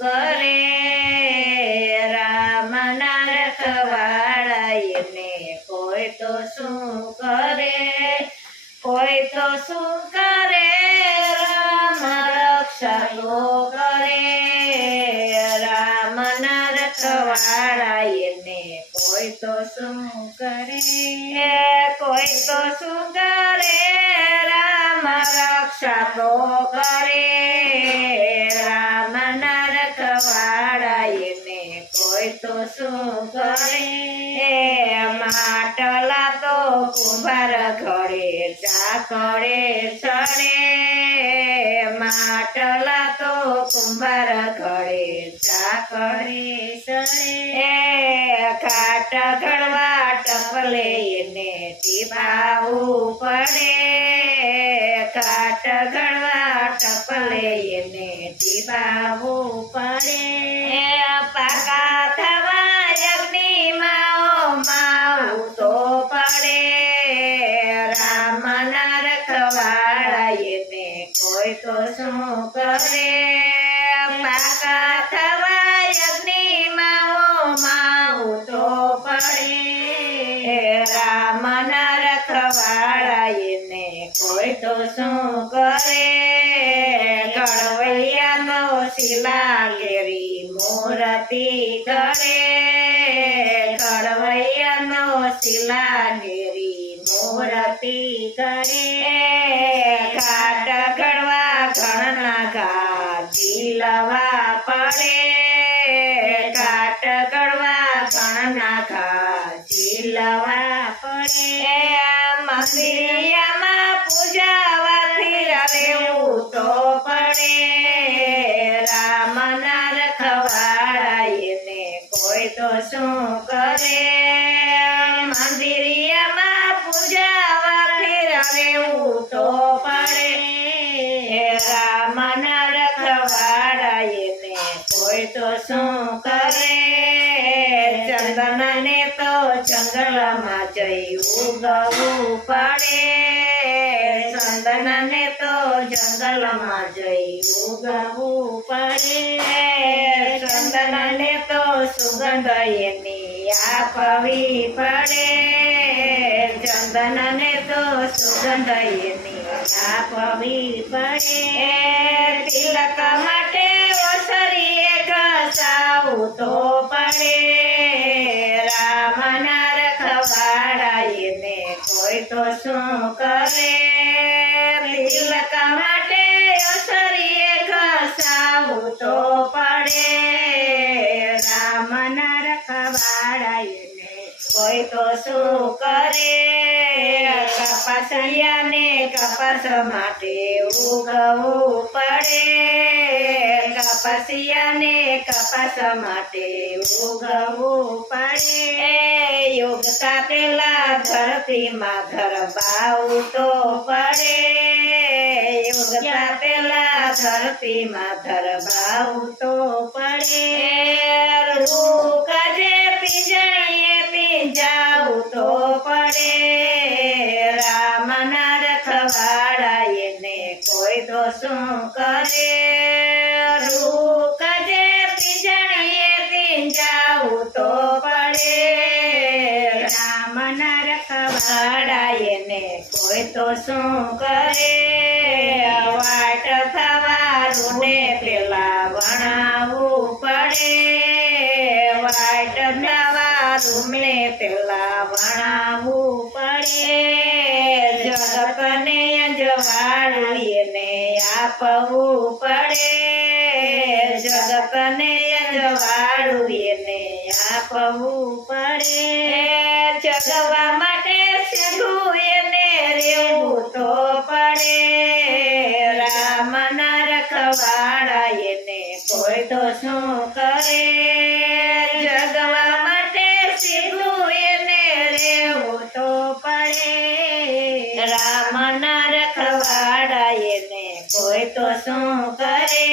કરે રામના રખવાળા એને કોઈ તો શું કરે કોઈ તો શું કરે રામ રક્ષા તો કરે રામના રખવાળા એને કોઈ તો શું કરે કોઈ તો શું કરે રામ રક્ષા તો કરે રામના રખવાળા એને કોઈ તો શું કરે માટલા તો કુંભાર ઘડે ચાકડે ચડે માટલા તો કુંભાર ઘડે ચાકડે ચડે ખાટ ઘડવા ટપલે એને ટીપાવું પડે ખાટ ઘડવા ટપલે એને ટીપાવું પડે પાકા થવા યજ્ઞમાં માવું તો પડે રામના રખવાળા એને કોઈ તો શું કરે પાકા થવા યજ્ઞમાં માવું તો પડે રામના રખવાળા એને કોઈ તો શું કરે ઘડવૈયાનો શિલા ઘેરી મૂર્તિ ઘડે ઘડવૈયાનો શિલા ઘેરી મૂર્તિ ઘડે ઘાટ ઘડવા ઘણના ઘા ઝીલવા પડે ઘાટ ઘડવા ઘણના ઘા ઝીલવા પડે મંદિરિયામાં પૂજાવાથી રહેવું તો પડે રામના રખવાળા એને કોઈ તો શું કરે મંદિરિયામાં પૂજાવાથી રહેવું તો પડે રામના રખવાળા એને કોઈ તો શું કરે ચંદનને તો જંગલમાં જઈ ઉગવું પડે ચંદનને તો જંગલમાં જઈ ઉગવું પડે ચંદનને તો સુગંધ એની આપવી પડે ચંદનને તો સુગંધ એની આપવી પડે તિલક માટે ઓસરીએ ઘસાવું તો પડે રામના રખવાળા એને કોઈ તો શું કરે તિલક માટે ઓસરીએ ઘસાવું તો પડે રામના રખવાળા એને કોઈ તો શું કરે કપાસિયાને કપાસ માટે ઉગવું પડે કપાસિયાને કપાસ માટે ઉગવું પડે યુગતા પેલા ધરતીમાં ધરબાવું તો પડે યુગતા પેલા ધરતીમાં ધરબાવું તો પડે રૂકજે પીજણીએ પીંજાવું તો પડે રામના રખવાળા એને કોઈ તો શું કરે રૂકજે પીજણીએ પીંજાવું તો પડે રામના રખવાળા એને કોઈ તો શું કરે વાટ થવાનું ને પેલા વણાવું પડે વાટ થવાનું ને પેલા વણાવું પડે જગતને અંજવાળું એને આપવું પડે જગતને અંજવાળું એને આપવું પડે જગવા માટે સેઠું એને રહેવું તો પડે રામના રખવાળા એને કોઈ તો શું કરે જગવા માટે સેઠું એને રહેવું તો પડે રામના રખવાળા એને કોઈ તો શું કરે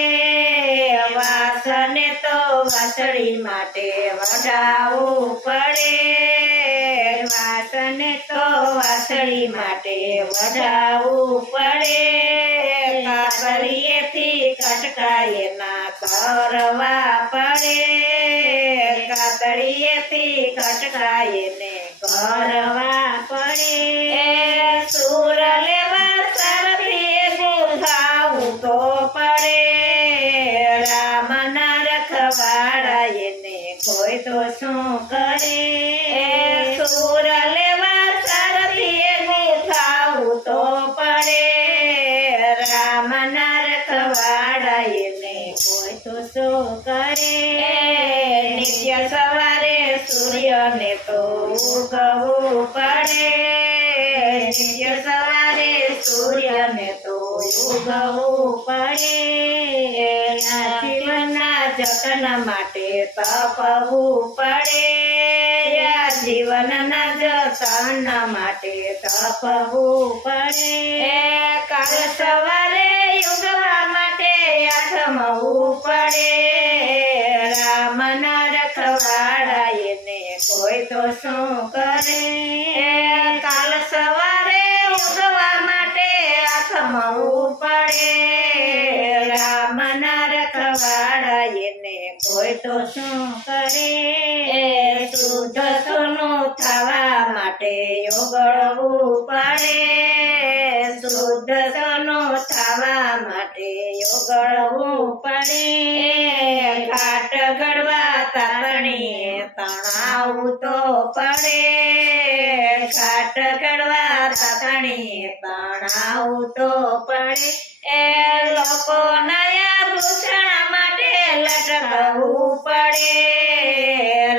વાસને તો વાસળી માટે વઢાવવું પડે વાસને તો વાસળી માટે વઢાવવું પડે કાતળિયેથી કટકા એના કરવા પડે કાતળિયેથી કટકા એને કરવા પડે સુર લેવા સરથી ગુંથાવું તો પડે રામના રખવાડા એને કોઈ તો શું કરે સુર લેવા સરથી ગુંથાવું તો પડે રામના રખવાડા એને કોઈ તો શું કરે નિત્ય સવારે સૂર્યને તો ઉગવું પડે નિત્ય સવારે સૂર્યને તો ઉગવું પડે આ જીવનના જતન માટે તપવું પડે આ જીવનના જતન માટે તપવું પડે કાલ સવારે ઉગવા માટે આથમવું પડે રામના રખવાડા એને કોઈ તો શું કરે કાલ સવારે ઉગવા માટે આથમવું પડે રામના રખવાડા એને કોઈ તો શું કરે શુદ્ધ સોનું થવા માટે ઓગળવું પડે શુદ્ધ સોનું થવા માટે ઓગળવું પડે ઘાટ ઘડવા તારણીએ તણાવું તો પડે ઘાટ ઘડવા તારણીએ તણાવું તો પડે લોકો નયા ભૂષણ માટે લટકવું પડે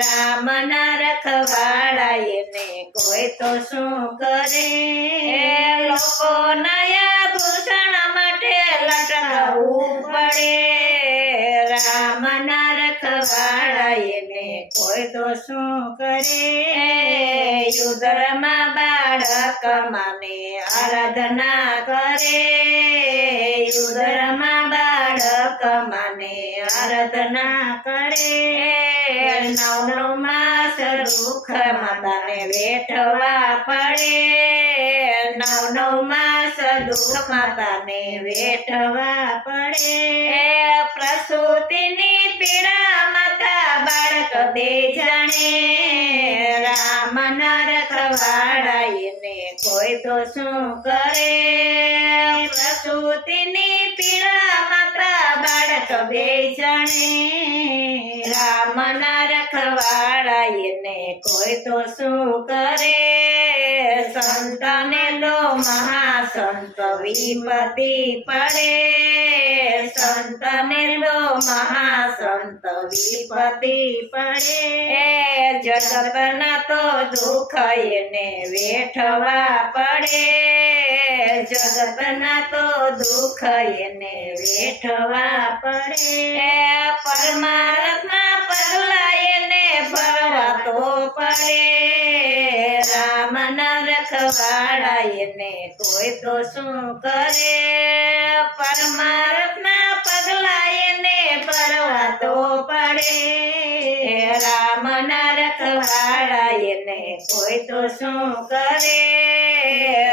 રામના રખવાડા એને કોઈ તો શું કરે લોકો નયા ભૂષણ માટે લટકવું પડે રામના રખવાડા એને કોઈ તો શું કરે યુદ્ધમાં બાળક માને આરાધના કરે યુદ્ધમાં બાળક માને આરાધના કરે નવ માસ દુઃખ માતાને વેઠવા પડે નવ માસ દુઃખ માતાને વેઠવા પડે પ્રસૂતિની પીડા માતા બાળક દે જાણે રામના રખવાડા એને કોઈ તો શું કરે પ્રસૂતિની પીડા માતા બાળક બે જાણે રામના રખવાડા એને કોઈ તો શું કરે સંતને લો મહાસંત વિપતિ પડે સંતને લો મહાસંત વિપતિ પડે જગતના તો દુઃખ એને વેઠવા પડે જગતના તો દુઃખ એને વેઠવા પડે પરમાત્મા પગલા એને ભરવા તો પડે રામના રખવાડા એને કોઈ તો શું કરે પરમાત્મા પગલા એને ભરવા તો પડે રામના રખવાડા એને કોઈ તો શું કરે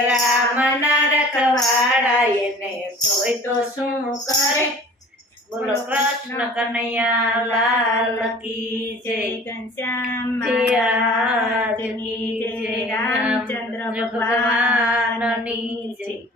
રામના રખવાડા એને કોઈ તો શું કરે બોલો કૃષ્ણ કનૈયા લાલ કી જય ઘનશ્યામ મહારાજ કી જય રામચંદ્ર ભગવાનની જય